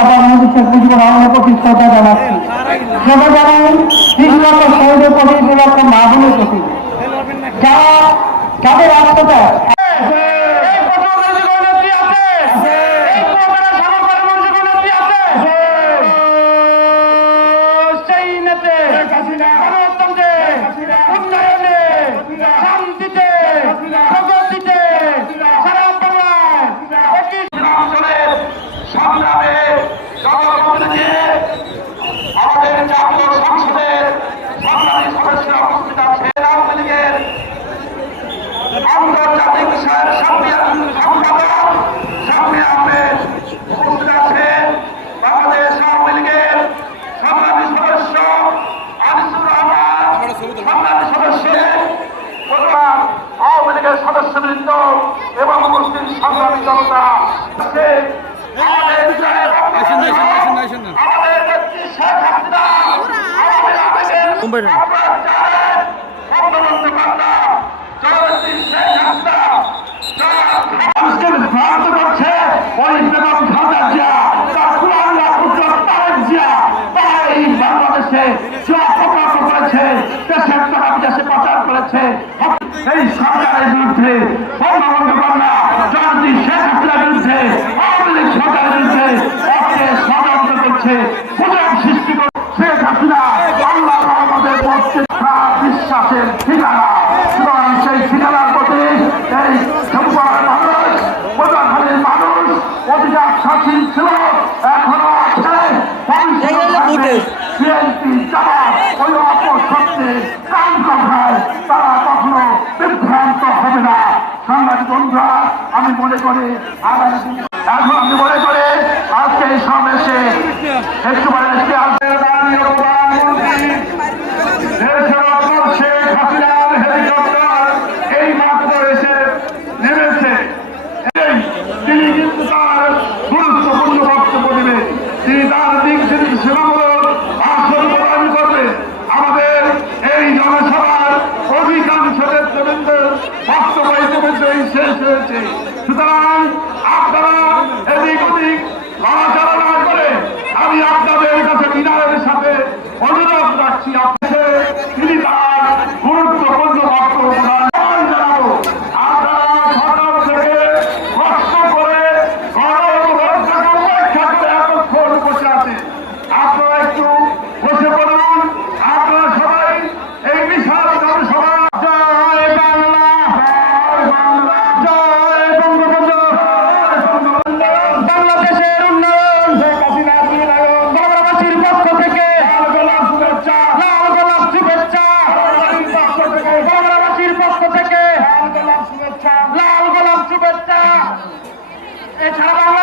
প্রধানমন্ত্রী শেখ মুজিবুর রহমানের প্রতি শ্রদ্ধা জানাচ্ছি। শ্রদ্ধা জানাই ৩০ লক্ষ শহীদের প্রতি, ২ লক্ষ মা বোনের প্রতি, যারা যাদের রাষ্ট্রটা আমাদের জাতীয় সংসদের সংগ্রামী সদস্যরা উপস্থিত আছে। আওয়ামী লীগের আন্তর্জাতিক বিষয়ের সম্পাদক সামনে আহমেদ উপস্থিত আছে। বাংলাদেশ আওয়ামী লীগের সংগ্রামী সদস্য আনিসুর রহমান, সংগ্রামী সদস্য আওয়ামী লীগের সদস্যবৃন্দ এবং মুসলিম সংগ্রামী জনতা আছে। এই সরকারের বিরুদ্ধে বঙ্গবন্ধু কন্যা জয়ন্তী শেখ হাসিনার বিরুদ্ধে আওয়ামী লীগ সরকারের বিরুদ্ধে ষড়যন্ত্র করছে, গুজব সৃষ্টি করছে। শেখ হাসিনা আল্লাহ আমাদের প্রত্যেকটা বিশ্বাসের ঠিকানা। সুতরাং সেই ঠিকানার প্রতি এই মানুষ, প্রজাখালীর মানুষ অধিকার স্বাধীন ছিল, এখনো আছে, বিএনপি যারা ওই অপশব্দে কান কথায় তারা কখনো বিভ্রান্ত হবে না। সাংবাদিক বন্ধুরা, আমি মনে করি এখন আমি মনে করি আজকে এই সমাবেশে একটু শেখ হাসিনার হেলিকপ্টার এই মাত্র এসে নেমেছে। তিনি কিন্তু তার গুরুত্বপূর্ণ বক্তব্য দেবে, তিনি তার দিক সেবামূলক ভাষণ প্রদান করবে। আমাদের এই জনসভার অধিকাংশ নেতৃবৃন্দের বক্তব্য ইতিমধ্যেই শেষ হয়েছে। সুতরাং আপনারা এদিক ওদিক নড়াচড়া না করে আমি আপনাদের কাছে বিনয়ের সাথে অনুরোধ রাখছি, তিনি তার গুরুত্বপূর্ণ বক্তব্য প্রদান জানাবো। আপনারা সকাল থেকে কষ্ট করে উপেক্ষা করে এতক্ষণ বসে আছে, আপনারা একটু বসে পড়ুন। আপনারা সবাই এই বিশাল জনসভা জয় বাংলা, জয় বাংলা, জয় বঙ্গবন্ধু, বাংলাদেশের উন্নয়ন, শেখ হাসিনার বিদায়ন, বাংলাবাসীর পক্ষ থেকে লাল গোলাপ শুভেচ্ছা, লাল গোলাপ শুভেচ্ছা, বাংলাবাসীর পক্ষ থেকে লাল গোলাপ শুভেচ্ছা, লাল গোলাপ শুভেচ্ছা। এছাড়া বাংলা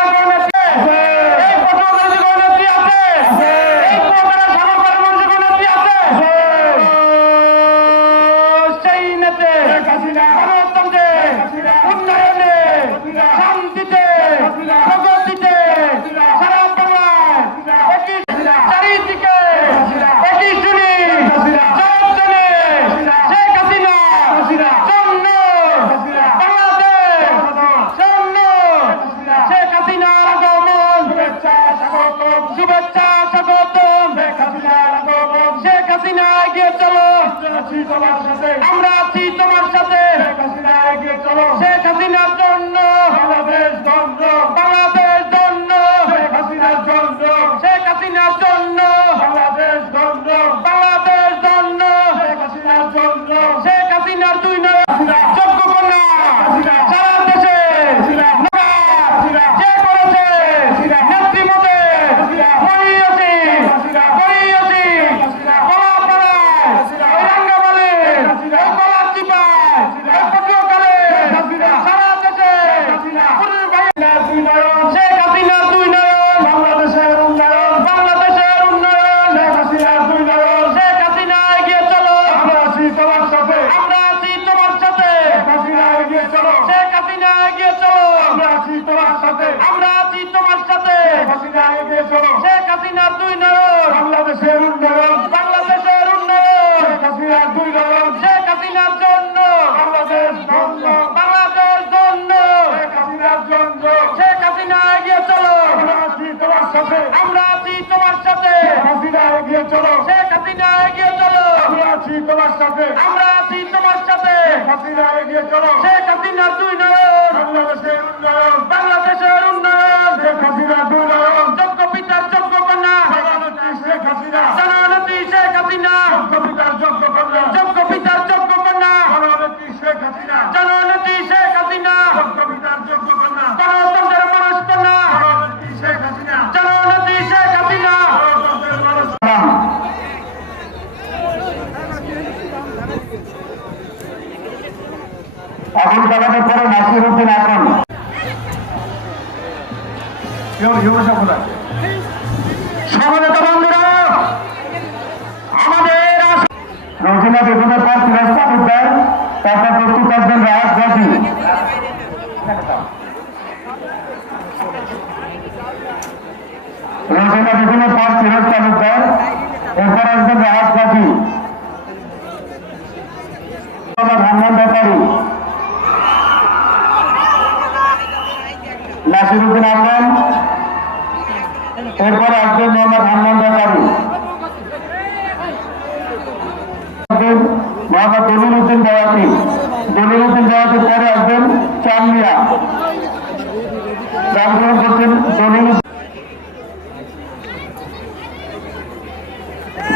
আমরা আছি তোমার সাথে, শেখ হাসিনার জন্য বাংলাদেশ দ্বন্দ্ব, বাংলাদেশ দ্বন্দ্ব, শেখ হাসিনার জন্য, শেখ হাসিনার জন্য বাংলাদেশ দ্বন্দ্ব, বাংলাদেশ দ্বন্দ্ব, শেখ হাসিনার জন্য, শেখ হাসিনার দুই যোগ্য কন্যা সারা দেশে যে করেছে নেত্রীমতে শেখ হাসিনার দুই নয়ন, বাংলাদেশের উন্নয়ন, বাংলাদেশের উন্নয়ন, শেখ হাসিনার দুই নয়ন, শেখ হাসিনার জন্য বাংলাদেশ দ্বন্দ্ব, বাংলাদেশ দ্বন্দ্ব, শেখ হাসিনার জন্য, শেখ হাসিনা এগিয়ে চলো। আছি তোমার সাথে, আমরা আছি তোমার সাথে, হাসিনা এগিয়ে চলো, শেখ হাসিনা এগিয়ে চলো, আমি আছি তোমার সাথে, আমরা আছি তোমার সাথে, হাসিনা এগিয়ে চলো, শেখ হাসিনা দুই নয়ন, বাংলাদেশের উন্নয়ন, বাংলাদেশের উন্নয়ন, শেখ হাসিনা দুই নয়ন, যোগ্য পিতার যোগ্য কন্যা, জননেত্রী শেখ হাসিনা, জননেত্রী শেখ হাসিনা, যোগ্য পিতার যোগ্য কন্যা, যোগ্য পিতার যোগ্য কন্যা, জননেত্রী শেখ হাসিনা, জননেত্রী শেখ হাসিনা, যোগ্য পিতার যোগ্য কন্যা, গণতন্ত্রের মানুষ কন্যা, জননেত্রী শেখ হাসিনা, জননেত্রী শেখ হাসিনা। গণতন্ত্রের মানুষ। আগুন জ্বালানোর পরে নাসির উদ্দিন এখন সমবেত বন্ধুরা, আমাদের রোজিনা বেগমের পর ফিরোজা উদ্যান, তারপর প্রস্তুত থাকবেন রাজ গাজী। রোজিনা বেগমের পর ফিরোজা উদ্যান, এরপর আসবেন রাজ গাজী, হান্নান ব্যাপারী, নাসিরুদ্দিন আলম, এরপর আসবেন মোহাম্মদ হান্নান ব্যাপারী, মোহাম্মদ দলিলউদ্দিন বয়াতি, দলিলউদ্দিন বয়াতির পরে আসবেন চান্দিয়া, রাজগ্রহণ করছেন দলিল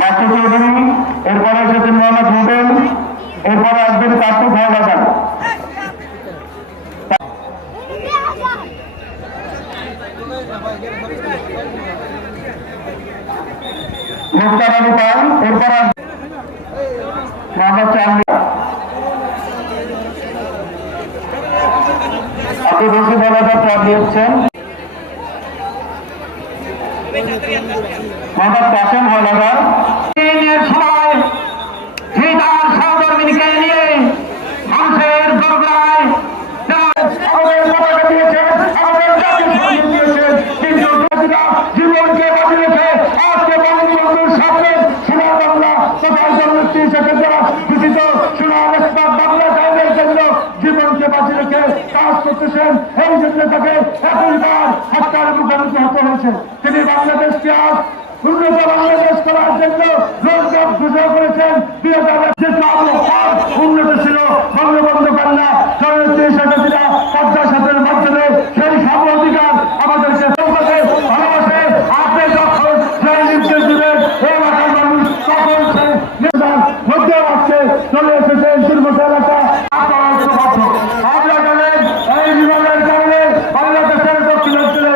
বাচ্চু চৌধুরী, এরপরে এসেছেন মোহাম্মদ রুবেল, এরপরে আসবেন কার্তিক হাওলাদার। মুক্তার আলী পাল, এরপর মোহাম্মদ চান্দিয়া, আপনি রশিদ হাওলাদার পদ দিয়েছেন, মোহাম্মদ কাসেম হাওলাদার। সময় তার সহকর্মীকে নিয়ে মানুষের দরগায় আমাদের পতাকা দিয়েছেন, আমাদের জাতীয় সঙ্গীত দিয়েছেন, কিন্তু জীবনকে বাঁচিয়েছে। আজকে বঙ্গবন্ধুর সামনে সোনার বাংলা তথা জননেত্রী শেখ হাসিনা দূষিত সোনার ইস্পাত বাংলা কায়েমের জন্য জীবনকে বাঁচিয়ে রেখে কাজ করতেছেন। এই জন্য তাকে এতবার হত্যার মুখোমুখি হতে হয়েছে। তিনি বাংলাদেশকে আজ উন্নত বাংলাদেশ করার জন্য রোজগার ঘোষণা করেছেন। 2000 উন্নত ছিল বঙ্গবন্ধু কন্যা জননেত্রী শেখ হাসিনা পদ্মা সেতুর মাধ্যমে সেই সব অধিকার আমাদেরকে ভালোবাসে। আপনি যখন সেই নির্দেশ দিবেন এই এলাকার মানুষ তখন সেই নেতার মধ্যে আসছে চলে এসেছে দুর্গত এলাকা। আপনারা জানেন এই বিভাগের কারণে বাংলাদেশের দক্ষিণাঞ্চলে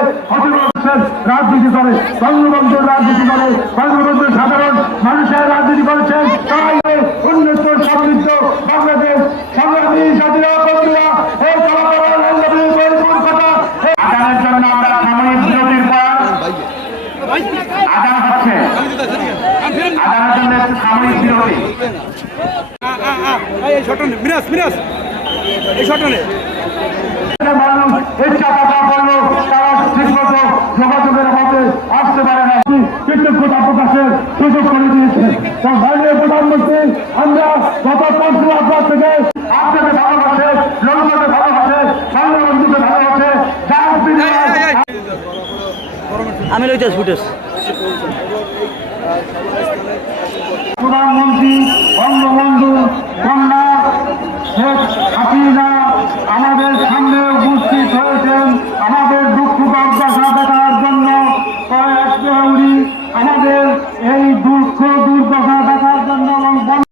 রাজনীতি করে, বঙ্গবন্ধুর রাজনীতি করে, বঙ্গবন্ধুর সাধারণ মানুষের রাজনীতি করেছেন। তাই উন্নত সমৃদ্ধ বাংলাদেশ সংগ্রামী স্বাধীনতা বন্ধুরা এই কথা আদানের জন্য আমরা সাময়িক বিরতির পর আদান হচ্ছে, আদানের জন্য একটু সাময়িক বিরতি। মানুষ ইচ্ছা কথা বললো, তারা ঠিক মতো যোগাযোগের মধ্যে আসতে পারে না, কৃতজ্ঞতা প্রকাশের সুযোগ করে দিয়েছে। মাননীয় প্রধানমন্ত্রী, আমরা গত 5 আপনার থেকে আপনাকে ভালোবাসে, জনগণকে ভালোবাসে, বঙ্গবন্ধুকে ভালোবাসে। আমি লইতেছি ফুটেজ। প্রধানমন্ত্রী বঙ্গবন্ধু কন্যা